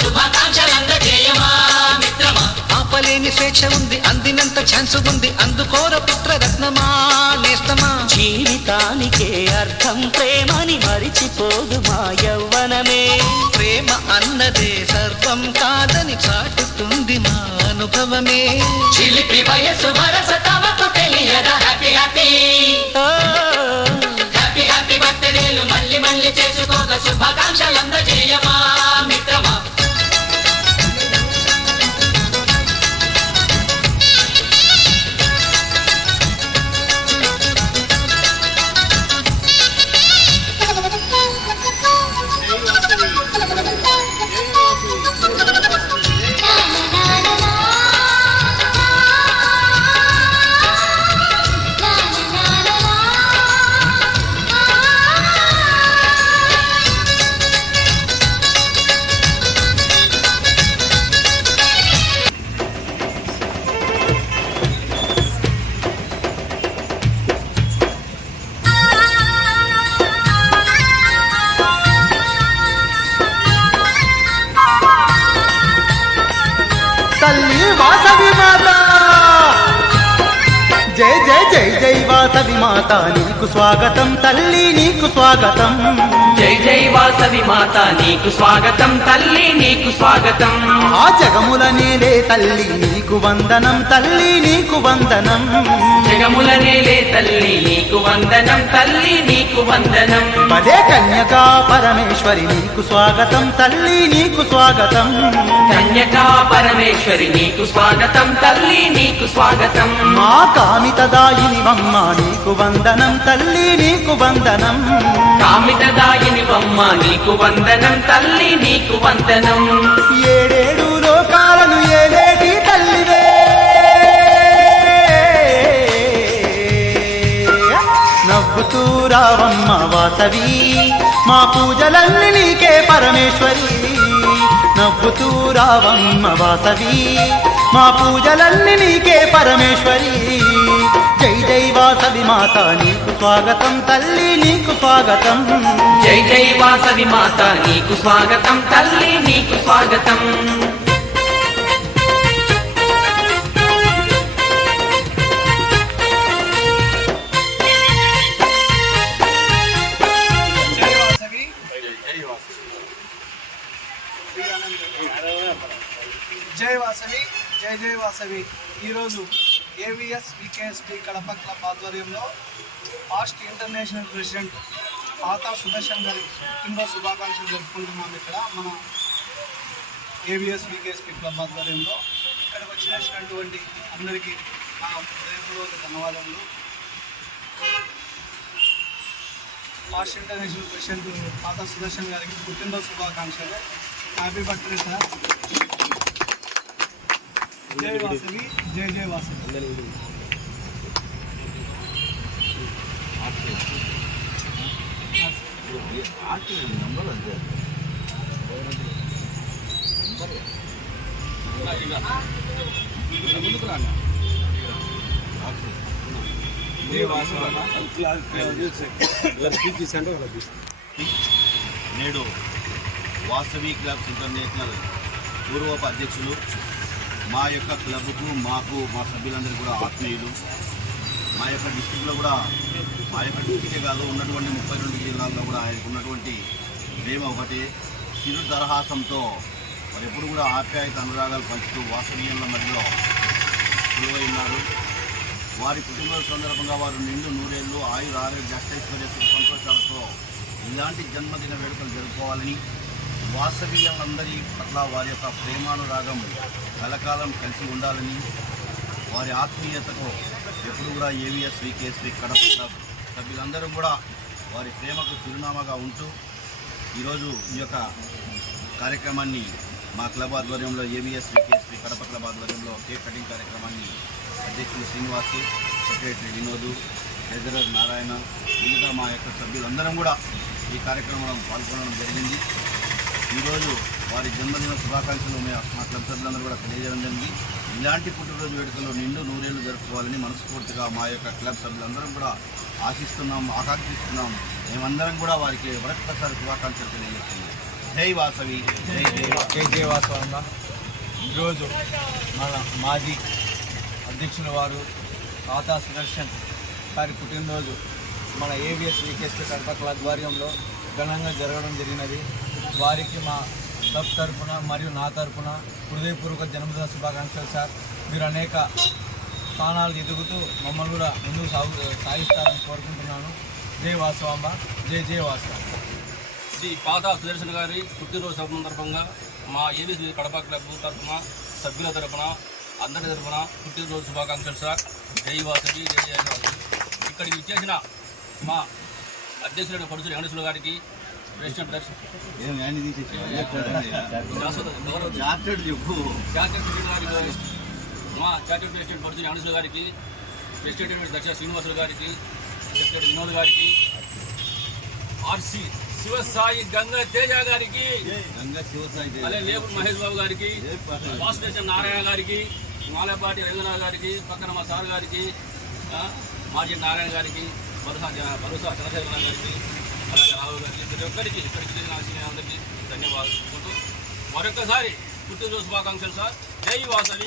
శుభాకాంక్షలందజేయమా మిత్రమా. ఆపలేని స్వేచ్ఛ ఉంది, అందినంత ఛాన్స్ ఉంది, అందుకోర పుత్రరత్నమా నేస్తమా. జీవితానికే అర్థం ప్రేమని మరిచిపోదు మా యవ్వనమే. ప్రేమ అన్నదే సర్వం కాదని చాటుతుంది మా అనుభవమే. చిలిపి వయసు వరస తమకు తెలియదా. హ్యాపీ హ్యాపీ హ్యాపీ హ్యాపీ బర్త్డేలు మళ్ళీ మళ్ళీ చేసుకోక శుభాకాంక్షలందజేయమా మిత్రమా. తల్లి వాసవి మాత జై జై జై జై వాసవి మాత నీకు స్వాగతం తల్లి నీకు స్వాగతం. జై జై వాసవి మాత నీకు స్వాగతం తల్లి నీకు స్వాగతం. ఆ జగముల నేలే తల్లి నీకు వందనం తల్లి నీకు వందనం. జగముల నేలే తల్లి నీకు వందనం తల్లి నీకు వందనం. పదే కన్యకా పరమేశ్వరి నీకు స్వాగతం తల్లి నీకు స్వాగతం. కన్యకా పరమేశ్వరి నీకు స్వాగతం తల్లి నీకు స్వాగతం. మా కామితదాయిని వమ్మ నీకు వందనం తల్లి నీకు వందనం. కామితదాయిని బొమ్మ నీకు వందనం తల్లి నీకు వందనం. ఏడేడు లోకాలను ఏలేటి తల్లివే నవ్వుతూ రావమ్మ వాసవి మా పూజలన్నీ నీకే పరమేశ్వరి. నవ్వుతూ రావమ్మ వాసవి మా పూజలన్నీ నీకే పరమేశ్వరి. జై జై వాసవి మాత నీకు స్వాగతం తల్లి నీకు స్వాగతం. జై జై వాసవి మాత నీకు స్వాగతం తల్లి నీకు స్వాగతం. జై వాసవి జై జై వాసవి. ఈరోజు ఏవిఎస్ వికేఎస్పి కడప క్లబ్ ఆధ్వర్యంలో పాస్ట్ ఇంటర్నేషనల్ ప్రెసిడెంట్ పాతా సుదర్శన్ గారి పుట్టినరోజు శుభాకాంక్షలు జరుపుకుంటున్నాం. ఇక్కడ మన ఏవిఎస్ వికేఎస్పి క్లబ్ ఆధ్వర్యంలో ఇక్కడికి వచ్చినటువంటి అందరికీ నా హృదయపూర్వక ధన్యవాదములు. పాస్ట్ ఇంటర్నేషనల్ ప్రెసిడెంట్ పాతా సుదర్శన్ గారికి పుట్టినరోజు శుభాకాంక్షలు. Happy birthday sir. జై వాసవి జై జై వాసవి. నేడు వాసవి క్లబ్స్ ఇంటర్నేషనల్ పూర్వపు అధ్యక్షులు, మా యొక్క క్లబ్కు మాకు మా సభ్యులందరూ కూడా ఆత్మీయులు. మా యొక్క డిస్టిక్లో కూడా మా యొక్క డిస్టికే కాదు ఉన్నటువంటి 32 జిల్లాల్లో కూడా ఆయనకు ఉన్నటువంటి ప్రేమ ఒకటి చిరు దరహాసంతో మరి ఎప్పుడు కూడా ఆప్యాయత అనురాగాలు పంచుతూ వాసనీయుల మధ్యలో గురువై ఉన్నారు. వారి పుట్టినరోజు సందర్భంగా వారు నిండు నూరేళ్ళు ఆయుర ఆరోగ్య అష్టైశ్వర్య సంతోషాలతో ఇలాంటి జన్మదిన వేడుకలు జరుపుకోవాలని, వాసవీయులందరి పట్ల వారి యొక్క ప్రేమానురాగం కలకాలం కలిసి ఉండాలని, వారి ఆత్మీయతకు ఎప్పుడు కూడా ఏవిఎస్ వికేఎస్పి కడప క్లబ్ సభ్యులందరూ కూడా వారి ప్రేమకు చిరునామాగా ఉంటూ ఈరోజు ఈ యొక్క కార్యక్రమాన్ని మా క్లబ్ ఆధ్వర్యంలో ఏవిఎస్ వికేఎస్పి కడప క్లబ్ ఆధ్వర్యంలో కేక్ కటింగ్ కార్యక్రమాన్ని అధ్యక్షులు శ్రీనివాసు, సెక్రటరీ వినోదు, ట్రెజరర్ నారాయణ, మిగతా మా యొక్క సభ్యులందరం కూడా ఈ కార్యక్రమంలో పాల్గొనడం జరిగింది. ఈరోజు వారి జన్మదిన శుభాకాంక్షలు మా క్లబ్ సభ్యులందరూ కూడా తెలియజేయడం జరిగింది. ఇలాంటి పుట్టినరోజు వేడుకలు నిండు నూరేళ్లు జరుపుకోవాలని మనస్ఫూర్తిగా మా యొక్క క్లబ్ సభ్యులందరం కూడా ఆశిస్తున్నాం, ఆకాంక్షిస్తున్నాం. మేమందరం కూడా వారికి మరొకసారి శుభాకాంక్షలు తెలియజేస్తున్నాం. జై వాసవి, జై జై వాసవి. జై జై వాసవన్న. ఈరోజు మన మాజీ అధ్యక్షుల వారు తాతా సుదర్శన్ గారి పుట్టినరోజు మన ఏవిఎస్ వికేఎస్పీ కడప క్లబ్ ఆధ్వర్యంలో ఘనంగా జరగడం జరిగినది. వారికి మా క్లబ్ తరఫున మరియు నా తరఫున హృదయపూర్వక జన్మదిన శుభాకాంక్షలు సార్. మీరు అనేక స్థానాలు ఎదుగుతూ మమ్మల్ని కూడా ముందుకు సాగిస్తారని కోరుకుంటున్నాను. జై వాసవాంబ, జై జై వాసవాంబ. శ్రీ పాతా సుదర్శన్ గారి పుట్టినరోజు సందర్భంగా మా ఏబీసీ కడప క్లబ్ తరఫున సభ్యుల తరఫున అందరి తరఫున పుట్టినరోజు శుభాకాంక్షలు సార్. జై వాసవి, జై జై వాసవి. ఇక్కడికి ఇచ్చేసిన మా అధ్యక్షులైన పడుచుల వెంకటేశ్వర గారికి, ప్రెసిడెంట్ ఏం యాన్ని చార్టెడ్ చెప్పు. మా చార్టెడ్ ప్రెసిడెంట్ పడుచుల వెంకటేశ్వర గారికి, ప్రెసిడెంట్ దక్ష శ్రీనివాసులు గారికి, సెక్రటరీ వినోద్ గారికి, ఆర్సి శివసాయి గంగా తేజ గారికి, అలాగే లేబుల్ మహేష్ బాబు గారికి, ఫాస్ట్ స్టేషన్ నారాయణ గారికి, మాలపాటి రవీంద్రనాథ్ గారికి, పక్కన మా సార్ గారికి, మాజీ నారాయణ గారికి, భరోసా చంద్రశేఖర గారికి, అలాగే రావు గారికి, ప్రతి ఒక్కరికి ఇక్కడికి చేసిన అందరికీ ధన్యవాదాలు. మరొకసారి పుట్టినరోజు శుభాకాంక్షలు సార్. జై వాసవి.